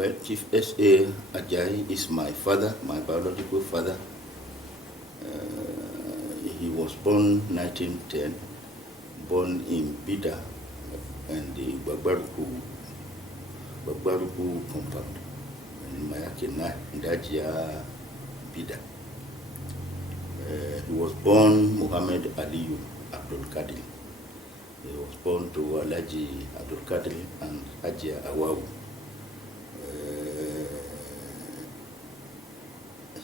Well, Chief S.A. Ajayi is my father, my biological father. He was born 1910, born in Bida and the Bagbaruku compound in Mayakina, Ndajia, Bida. He was born Muhammad Aliyu Abdulkadr. He was born to Ajayi Abdulkadr and Ajayi.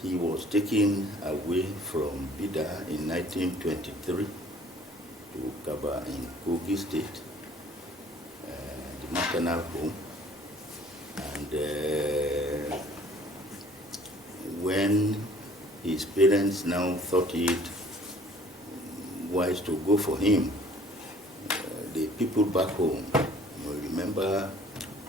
He was taken away from Bida in 1923 to Kaba in Kogi State, the maternal home. And when his parents now thought it wise to go for him, the people back home, remember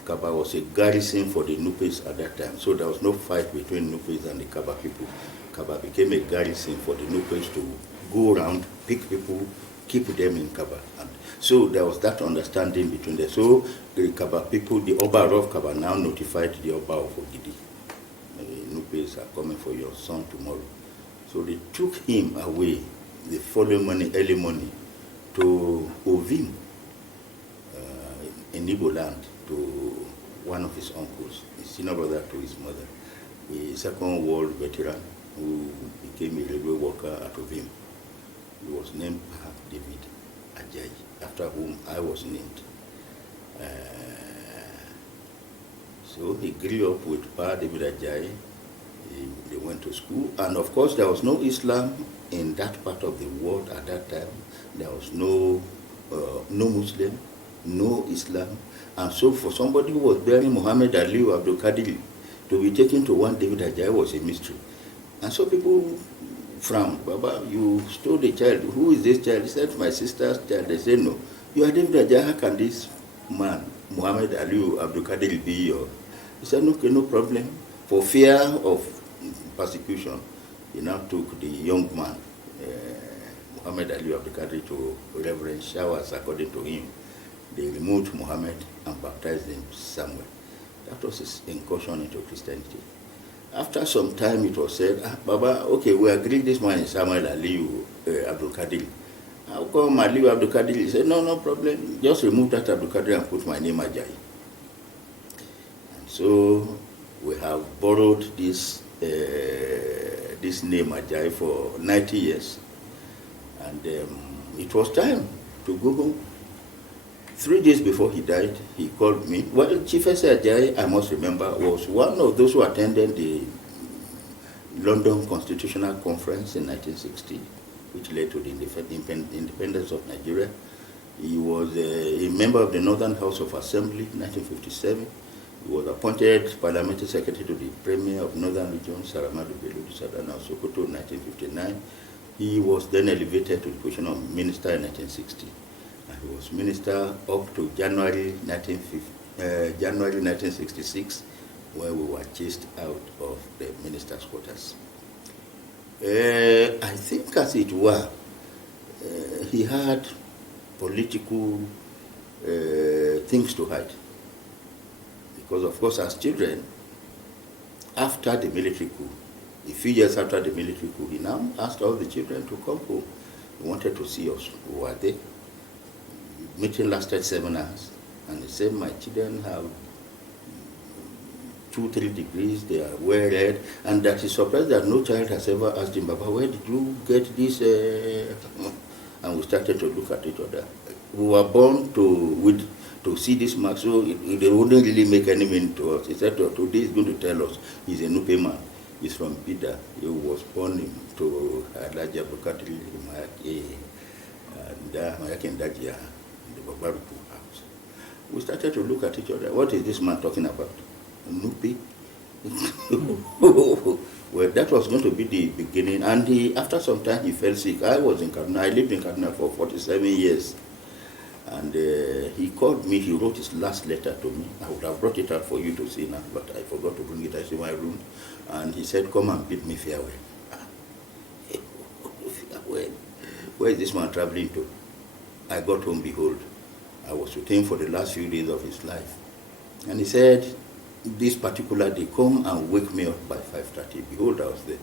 Kaba was a garrison for the Nupes at that time, so there was no fight between Nupes and the Kaba people. Kaba became a garrison for the Nupes to go around, pick people, keep them in Kaba. And so there was that understanding between them. So the Kaba people, the Oba of Kaba now notified the Oba of Ogidi. Nupes are coming for your son tomorrow. So they took him away the following morning, early morning, to Ovim, in Igbo land, to one of his uncles, his senior brother to his mother, a Second World veteran who became a railway worker at Ovim. He was named David Ajayi, after whom I was named. So he grew up with David Ajayi. They went to school, and of course there was no Islam in that part of the world at that time. There was no Muslim, no Islam. And so for somebody who was bearing Muhammad Ali or Abdulkadr to be taken to one David Ajayi was a mystery. And so people frowned. Baba, you stole the child. Who is this child? He said, my sister's child. They said, no. You are David Ajayi. How can this man, Muhammad Ali or Abdulkadr, be your? He said, okay, no problem. For fear of persecution, he now took the young man, Muhammad Ali Abdulkadr, to reverend showers according to him. They removed Muhammad and baptized him Samuel. That was his incursion into Christianity. After some time, it was said, Baba, okay, we agree this man is Samuel Ali Abdulkadr. How come Ali Abdulkadr? He said, no problem. Just remove that Abdulkadr and put my name Ajayi. And so we have borrowed this name Ajayi for 90 years. And it was time to go home. 3 days before he died, he called me. Well, Chief S.A. Ajayi, I must remember, was one of those who attended the London Constitutional Conference in 1960, which led to the independence of Nigeria. He was a member of the Northern House of Assembly in 1957. He was appointed Parliamentary Secretary to the Premier of Northern Region, Saramadu Bello Sadana Sokoto, in 1959. He was then elevated to the position of Minister in 1960. He was minister up to January 1966, where we were chased out of the minister's quarters. I think, as it were, he had political things to hide. Because, of course, as children, after the military coup, a few years after the military coup, he now asked all the children to come home. He wanted to see us. Who were they? Meeting lasted 7 hours, and he said, my children have 2-3 degrees, they are well read, and that is surprised that no child has ever asked him, Baba, where did you get this? And we started to look at each other. We were born to see this mark, so they wouldn't really make any meaning to us. He said, today he's going to tell us he's a Nupe man. He's from Bida. He was born to Ajayi Abdulkadr and Mayaki and Dajia. House. We started to look at each other. What is this man talking about? Nupe? Well, that was going to be the beginning. And after some time, he fell sick. I was in Kaduna. I lived in Kaduna for 47 years. And he called me. He wrote his last letter to me. I would have brought it out for you to see now, but I forgot to bring it. I see my room. And he said, come and bid me farewell. Farewell? Where is this man traveling to? I got home, behold. I was with him for the last few days of his life. And he said, this particular day, come and wake me up by 5:30. Behold, I was there.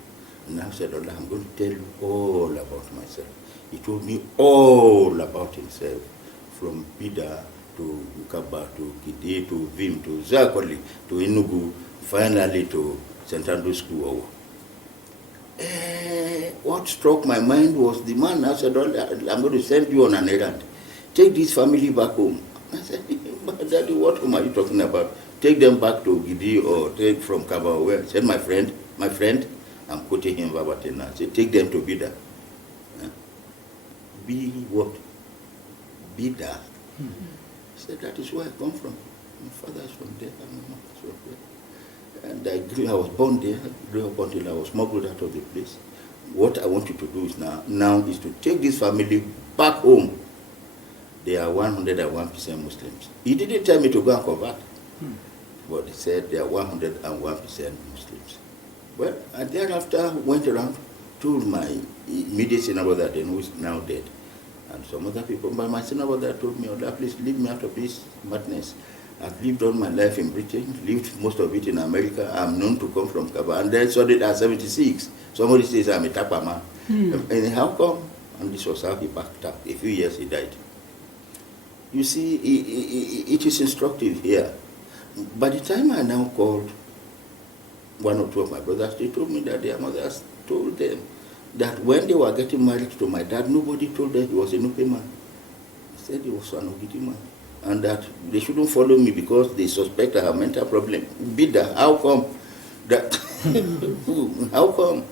And I said, Allah, I'm going to tell you all about myself. He told me all about himself, from Bida to Ukaba to Kide to Vim to Zakoli to Enugu, finally to St. Andrew's School. What struck my mind was the man. I said, I'm going to send you on an errand. Take this family back home. I said, but Daddy, what home are you talking about? Take them back to Gidi or take from Kaba. Where? I said, my friend, I'm quoting him verbatim now. I said, take them to Bida. Be what? Bida. I said, that is where I come from. My father is from there, and my mother is from there. And I was born there, I grew up until I was smuggled out of the place. What I want you to do is now is to take this family back home. They are 101% Muslims. He didn't tell me to go and convert, but he said they are 101% Muslims. Well, I thereafter went around, told my immediate senior brother, then who is now dead, and some other people. But my senior brother told me, "Oh, please leave me out of this madness. I've lived all my life in Britain, lived most of it in America. I'm known to come from Kaba." And then suddenly at 76, somebody says I'm a Tapa man. And how come? And this was how he backed up. A few years he died. You see, it is instructive here. By the time I now called one or two of my brothers, they told me that their mothers told them that when they were getting married to my dad, nobody told them he was a Nupe man. He said he was an Ogidi man. And that they shouldn't follow me because they suspect I have mental problem. Bida, how come? That how come?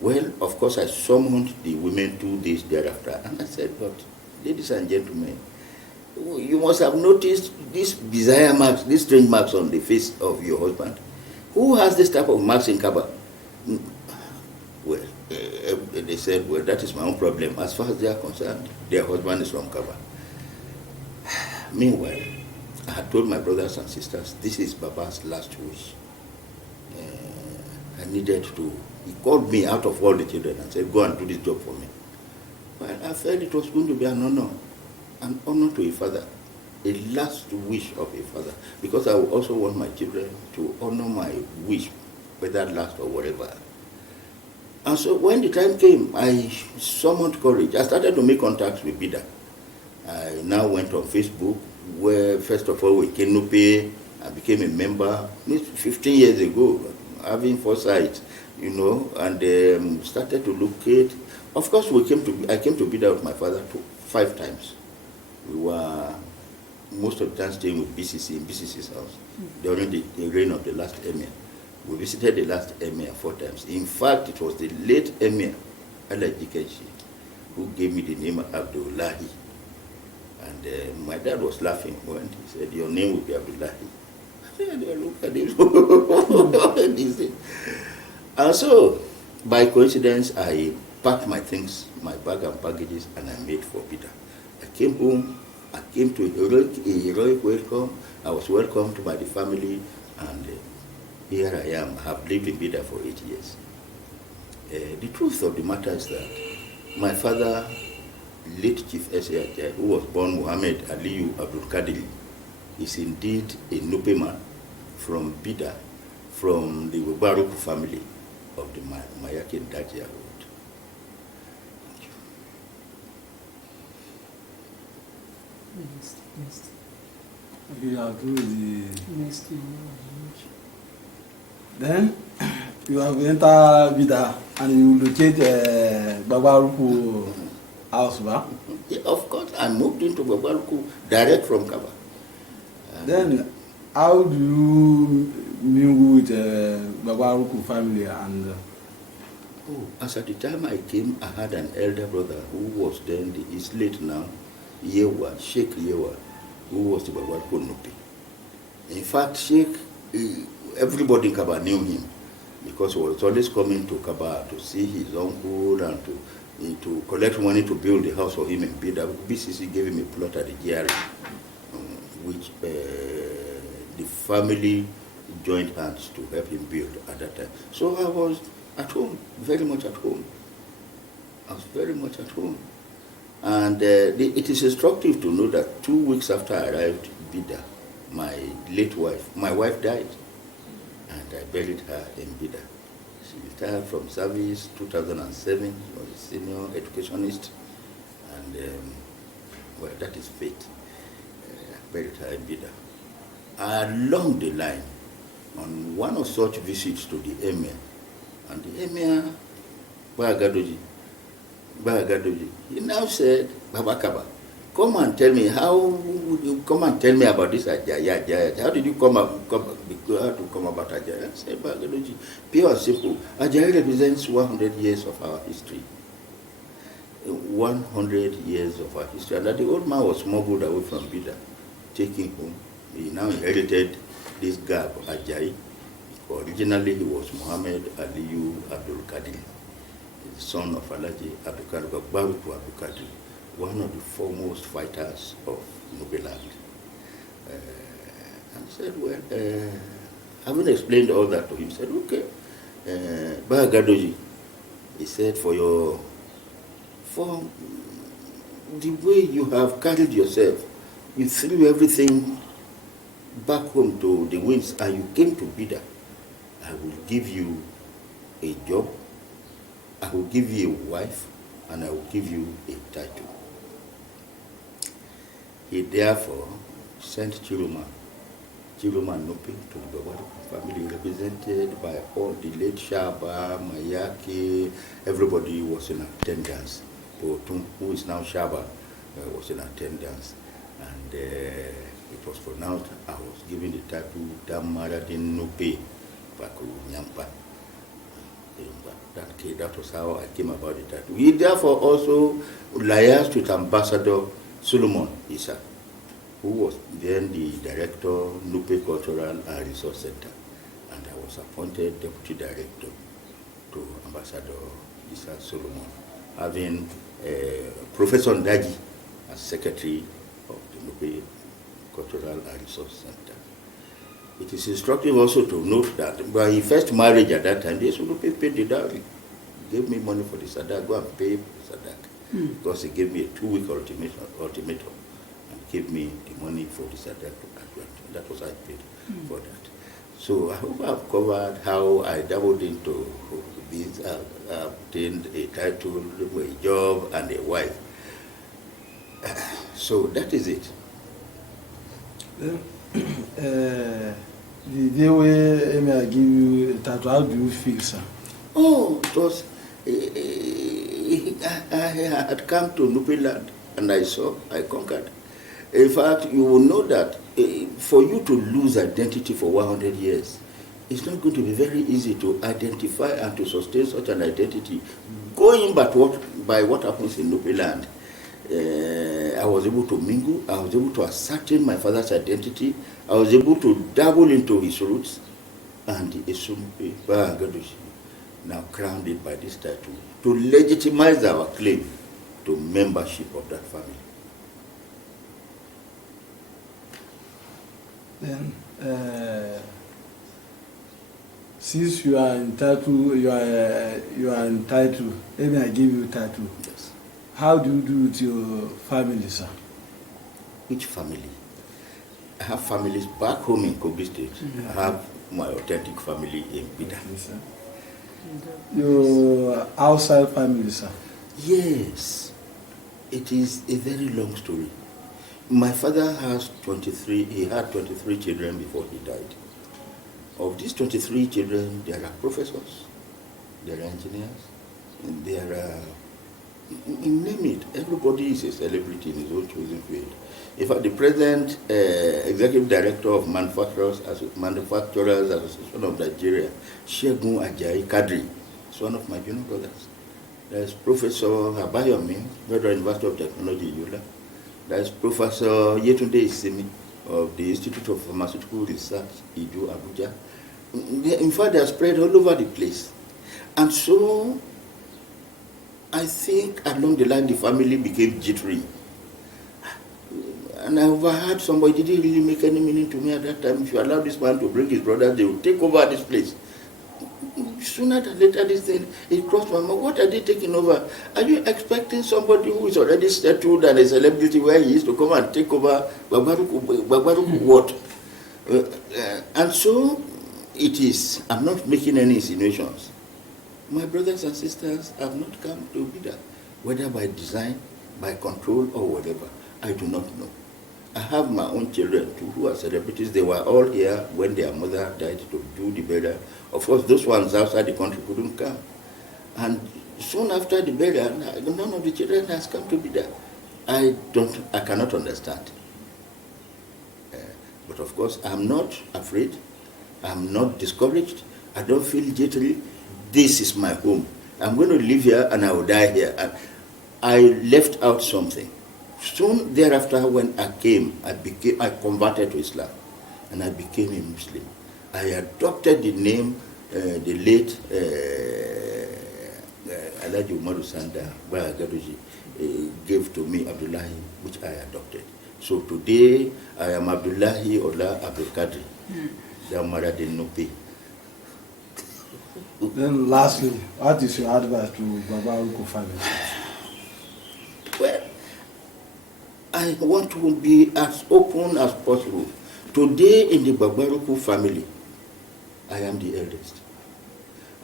Well, of course, I summoned the women 2 days thereafter, and I said, but ladies and gentlemen, you must have noticed these bizarre marks, these strange marks on the face of your husband. Who has this type of marks in Kaba? Well, they said, well, that is my own problem. As far as they are concerned, their husband is from Kaba. Meanwhile, I had told my brothers and sisters, this is Baba's last wish. I needed to, he called me out of all the children and said, go and do this job for me. Well, I felt it was going to be an honor to a father, a last wish of a father, because I would also want my children to honor my wish, whether last or whatever. And so when the time came, I summoned courage. I started to make contacts with Bida. I now went on Facebook, where first of all with Nupe, I became a member 15 years ago, having foresight, and started to locate. Of course, I came to Bida with my father 5 times. We were most of the time staying with BCC in BCC's house during the reign of the last emir. We visited the last emir 4 times. In fact, it was the late emir, Ajayi, who gave me the name Abdullahi. And my dad was laughing when he said, your name will be Abdullahi. I said, look at him. And so, by coincidence, I packed my things, my bag and packages, and I made for Peter. I came home, I came to a heroic welcome. I was welcomed by the family, and here I am. I have lived in Bida for 8 years. The truth of the matter is that my father, late Chief S.A. Ajayi, who was born Muhammad Aliyu Abdulkadr, is indeed a Nupe man from Bida, from the Baruku family of the Mayake Dajia road. Thank you. Next. You are good. Next. Then you have entered Bida and you locate Babaruku house, ba? Yeah, of course, I moved into Babaruku direct from Kaba. Then how do you mingle with Babaruku family and? As at the time I came, I had an elder brother who was then, he's late now, Yewa, Sheikh Yewa, who was the Babaruku Nupe. In fact, Sheikh, everybody in Kaba knew him because he was always coming to Kaba to see his uncle and to collect money to build the house for him in Bida. BCC gave him a plot at the GRA, which the family joined hands to help him build at that time. So I was at home, very much at home. I was very much at home. And it is instructive to know that 2 weeks after I arrived in Bida, my late wife, my wife died. and I buried her in Bida. She retired from service 2007. She was a senior educationist, and well, that is fate. I buried her in Bida. Along the line, on one of such visits to the emir, and the emir, Bagadoji, he now said, Baba Kaba, come and tell me, how would you come and tell me about this Ajayi? How did you come about Ajayi? I said, Bagadoji, pure and simple. Ajayi represents 100 years of our history. 100 years of our history. And that the old man was smuggled away from Bida, taking home. He now inherited this garb, Ajayi. Originally, he was Muhammad Aliyu Abdulkadr, the son of Alhaji Abdulkadr, Abdulkadr, one of the foremost fighters of Nupe land. And said, well, having explained all that to him, said, okay, Bagadoji, he said, for the way you have carried yourself, you threw everything back home to the winds and you came to Bida, I will give you a job, I will give you a wife, and I will give you a title. He therefore sent Chiruman Nupe to the Babadu family, represented by all the late Shaba, Mayaki, everybody was in attendance. Otum, who is now Shaba, was in attendance. And it was pronounced, I was given the title Maradin Nupe Paku Nyampa. That was how I came about the title. He therefore also liaised with Ambassador Solomon Isa, who was then the director, Nupe Cultural and Resource Center. And I was appointed deputy director to Ambassador Isa Solomon, having Professor Ndaji as secretary of the Nupe Cultural and Resource Center. It is instructive also to note that by his first marriage at that time, they Nupe paid the dowry. He gave me money for the sadak, go and pay for the sadak. Because he gave me a 2-week ultimatum and gave me the money for the sadak to graduate. That was I paid for that. So I hope I've covered how I dabbled into this, obtained a title, a job, and a wife. So that is it. The day when I give you a title, how do you feel, sir? Oh, it was. I had come to Nupe land and I conquered. In fact, you will know that for you to lose identity for 100 years, it's not going to be very easy to identify and to sustain such an identity. Going by what happens in Nupe land, I was able to mingle, I was able to ascertain my father's identity, I was able to dabble into his roots, and Esumpe Bagadoji now crowned it by this title to legitimize our claim to membership of that family. Then, since you are entitled, you are entitled, let me give you a title. Yes. How do you do with your family, sir? Which family? I have families back home in Kogi State. I have my authentic family in Bida. Yes, your outside family, sir? Yes. It is a very long story. My father has 23, he had 23 children before he died. Of these 23 children, there are professors, there are engineers, and there are, name it, everybody is a celebrity in his own chosen field. In fact, the present executive director of Manufacturers Association of Nigeria, Shegun Ajayi Kadri, is one of my junior brothers. There's Professor Abayomi, Federal University of Technology, Yola. There's Professor Yetunde Isimi of the Institute of Pharmaceutical Research, Idu, Abuja. In fact, they are spread all over the place. And so, I think along the line, the family became jittery. And I overheard somebody, didn't really make any meaning to me at that time. If you allow this man to bring his brothers, they will take over this place. Sooner than later, this thing, it crossed my mind. What are they taking over? Are you expecting somebody who is already settled and a celebrity where he is to come and take over Babaruku what? And so, it is, I'm not making any insinuations. My brothers and sisters have not come to Bida, whether by design, by control, or whatever. I do not know. I have my own children too, who are celebrities. They were all here when their mother died to do the burial. Of course, those ones outside the country couldn't come. And soon after the burial, none of the children has come to Bida. I cannot understand. But of course, I'm not afraid. I'm not discouraged. I don't feel jittery. This is my home. I'm going to live here and I will die here. And I left out something. Soon thereafter, when I came, I converted to Islam, and I became a Muslim. I adopted the name the late Alhaji Umaru Sanda Bayagadoji gave to me, Abdullahi, which I adopted. So today, I am Abdullahi Ola Abdulkadr, the Maradin Nupe. Then lastly, what is your advice to Baba Ruku family? Well, I want to be as open as possible. Today in the Babaruku family, I am the eldest.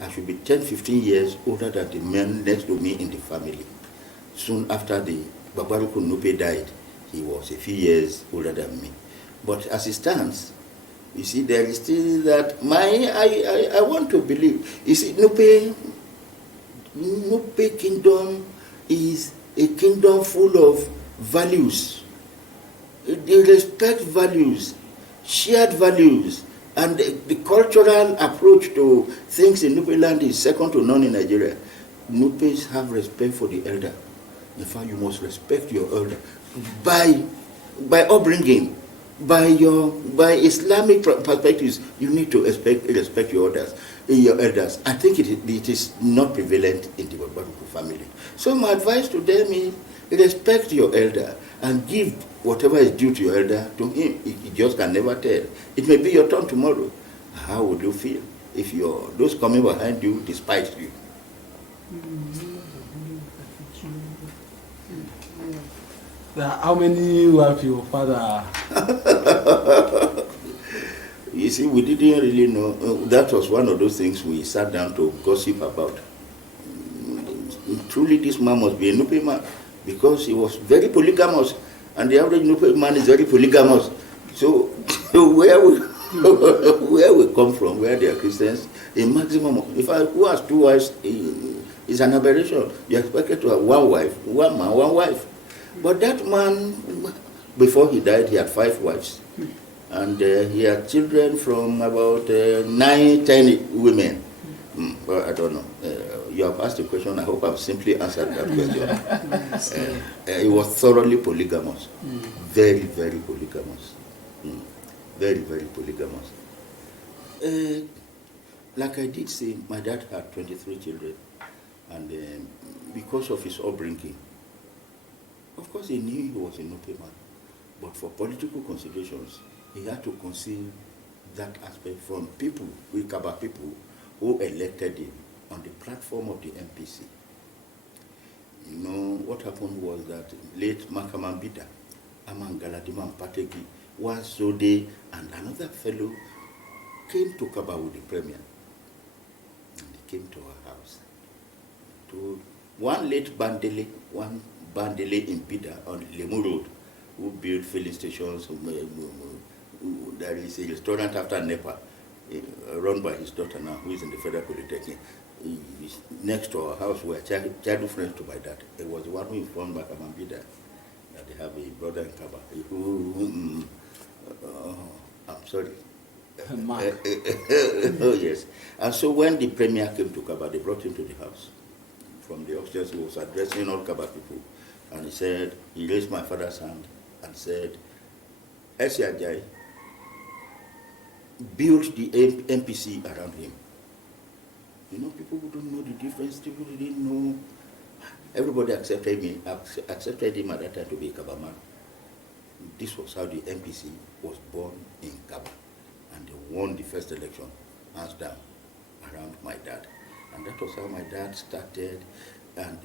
I should be 10, 15 years older than the man next to me in the family. Soon after the Babaruku Nupe died, he was a few years older than me. But as it stands, you see, there is still that I want to believe. You see, Nupe kingdom is a kingdom full of values. They respect values, shared values, and the cultural approach to things in Nupe land is second to none in Nigeria. Nupes have respect for the elder. In fact, you must respect your elder by upbringing, by Islamic perspectives. You need to respect your elders. I think it is not prevalent in the Babaruku family. So my advice to them is respect your elder and give whatever is due to your elder to him. He just can never tell. It may be your turn tomorrow. How would you feel if those coming behind you despise you? How many wives your father? You see, we didn't really know. That was one of those things we sat down to gossip about. Truly, this man must be a Nupe man because he was very polygamous, and the average Nupe man is very polygamous. So where we come from, where they are Christians, a maximum. Who has two wives is an aberration. You are expected to have one wife, one man, one wife. But that man, before he died, he had 5 wives. And he had children from about 9, 10 women. Well, I don't know. You have asked a question. I hope I've simply answered that question. He was thoroughly polygamous. Very, very polygamous. Very, very polygamous. Like I did say, my dad had 23 children. And because of his upbringing, of course, he knew he was a Nupe man, but for political considerations, he had to conceal that aspect from people, Kaba people, who elected him on the platform of the MPC. You know, what happened was that late Makamambida, Amangaladiman Pategi, Wasode, and another fellow came to Kaba with the premier. And they came to our house. To one late Bandele, one Bandele in Bida on Lemu Road, who built filling stations. There is a restaurant after NEPA, run by his daughter now, who is in the Federal Polytechnic. Next to our house were childhood friends to my dad. It was the one who informed Makamambida that they have a brother in Kaba. I'm sorry. Oh, yes. And so when the premier came to Kaba, they brought him to the house. From the upstairs, he was addressing all Kaba people. And he said, he raised my father's hand and said, Ajayi built the MPC around him. You know, people who don't know the difference, people who didn't know. Everybody accepted him at that time to be a Kaba man. This was how the MPC was born in Kaba. And they won the first election, hands down, around my dad. And that was how my dad started. And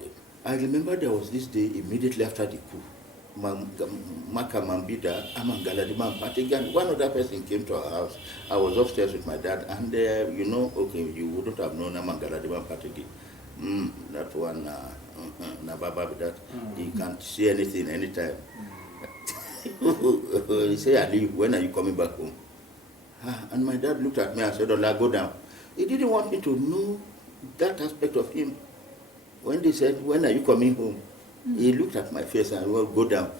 I remember there was this day immediately after the coup. Makamambida, Amangaladiman Patigan. One other person came to our house. I was upstairs with my dad, and okay, you wouldn't have known Amangaladiman Patigi. That one, Nababa, that he can't see anything anytime. He said, Ali, when are you coming back home? And my dad looked at me and said, Ola, go down. He didn't want me to know that aspect of him. When they said, when are you coming home? He looked at my face and said, go down.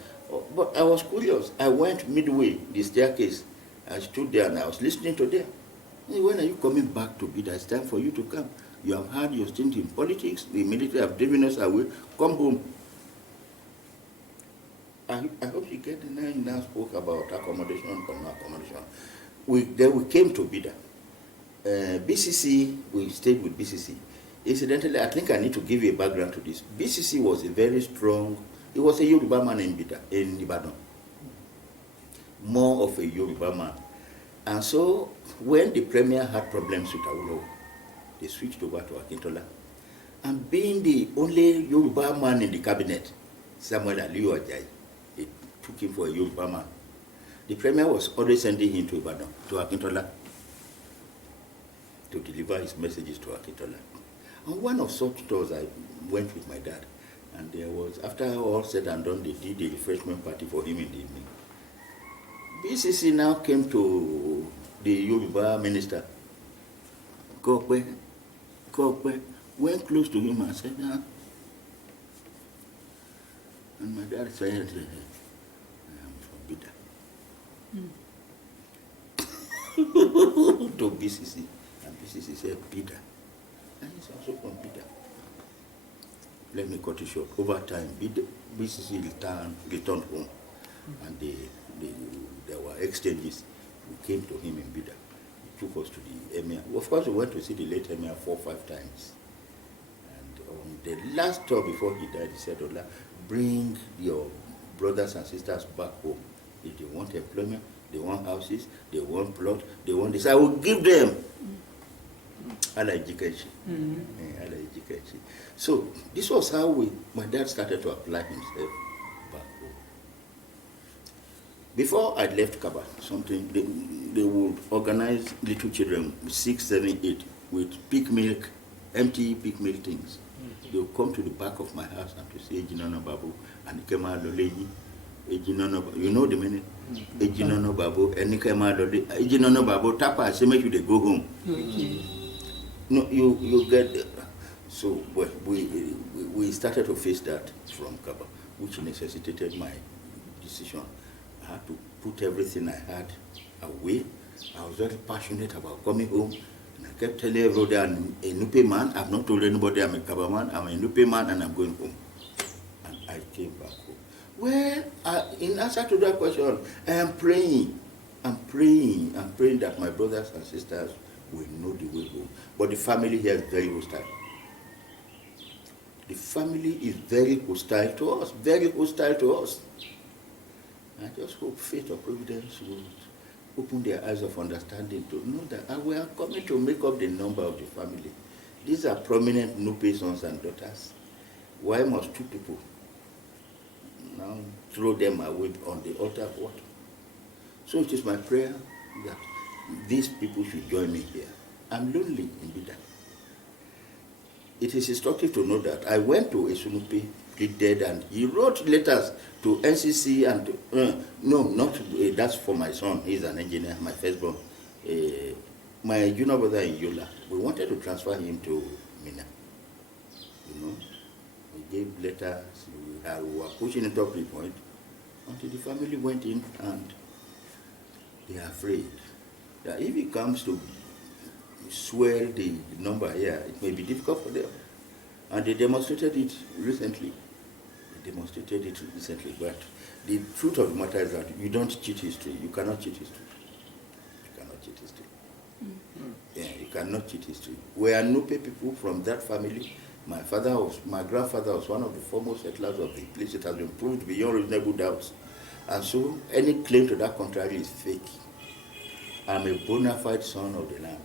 But I was curious. I went midway, the staircase. I stood there and I was listening to them. When are you coming back to Bida? It's time for you to come. You have had your stint in politics. The military have driven us away. Come home. I hope you get the name. Now spoke about accommodation or not accommodation. Then we came to Bida. BCC, we stayed with BCC. Incidentally, I think I need to give you a background to this. BCC was a very strong, he was a Yoruba man in Bida, in Ibadan. More of a Yoruba man. And so, when the premier had problems with Awolowo, they switched over to Akintola. And being the only Yoruba man in the cabinet, Samuel Aliyu Ajayi, they took him for a Yoruba man. The premier was always sending him to Ibadan, to Akintola, to deliver his messages to Akintola. On one of such tours, I went with my dad, and there was, after all said and done, they did a refreshment party for him in the evening. BCC now came to the Yoruba minister, Kokwe, went close to him and said, and my dad said, I am from Bida. To BCC, and BCC said, Bida. And he's also from Bida. Let me cut it short. Over time, BCC returned home, and there were exchanges. We came to him in Bida. He took us to the emir. Of course, we went to see the late emir 4 or 5 times. And on the last tour before he died, he said, Ola, bring your brothers and sisters back home. If they want employment, they want houses, they want plot, they want this, I will give them. So this was how my dad started to apply himself back home. Before I left Kaba, they would organize little children, 6, 7, 8, with pig milk, empty pig milk things. They would come to the back of my house and to say Ejinono Babu and Kema Loleji. Ejinono, you know the meaning? Ejinono Babu and Kema Loleji. Ejinono Babu, Tapa, I say make you they go home. No, you get there. So we started to face that from Kaba, which necessitated my decision. I had to put everything I had away. I was very passionate about coming home, and I kept telling everybody I'm a Nupe man. I've not told anybody I'm a Kaba man. I'm a Nupe man, and I'm going home. And I came back home. Well, in answer to that question, I am praying. I'm praying that my brothers and sisters will know the way home. But the family here is very hostile. The family is very hostile to us, very hostile to us. I just hope fate or providence will open their eyes of understanding to know that we are coming to make up the number of the family. These are prominent Nupe sons and daughters. Why must 2 people now throw them away on the altar of what? So it is my prayer that these people should join me here. I'm lonely in Bida. It is instructive to know that I went to Esunupe, pleaded, and he wrote letters to NCC and to, that's for my son. He's an engineer, my firstborn. My junior brother in Yola. We wanted to transfer him to Mina. We gave letters. We were pushing it up to the point until the family went in, and they are afraid that if it comes to swell the number here, it may be difficult for them. And they demonstrated it recently. But the truth of the matter is that you don't cheat history. You cannot cheat history. Yeah, you cannot cheat history. We are Nupe people from that family. My grandfather was one of the foremost settlers of the place. It has been proved beyond reasonable doubts. And so any claim to that contrary is fake. I'm a bona fide son of the land.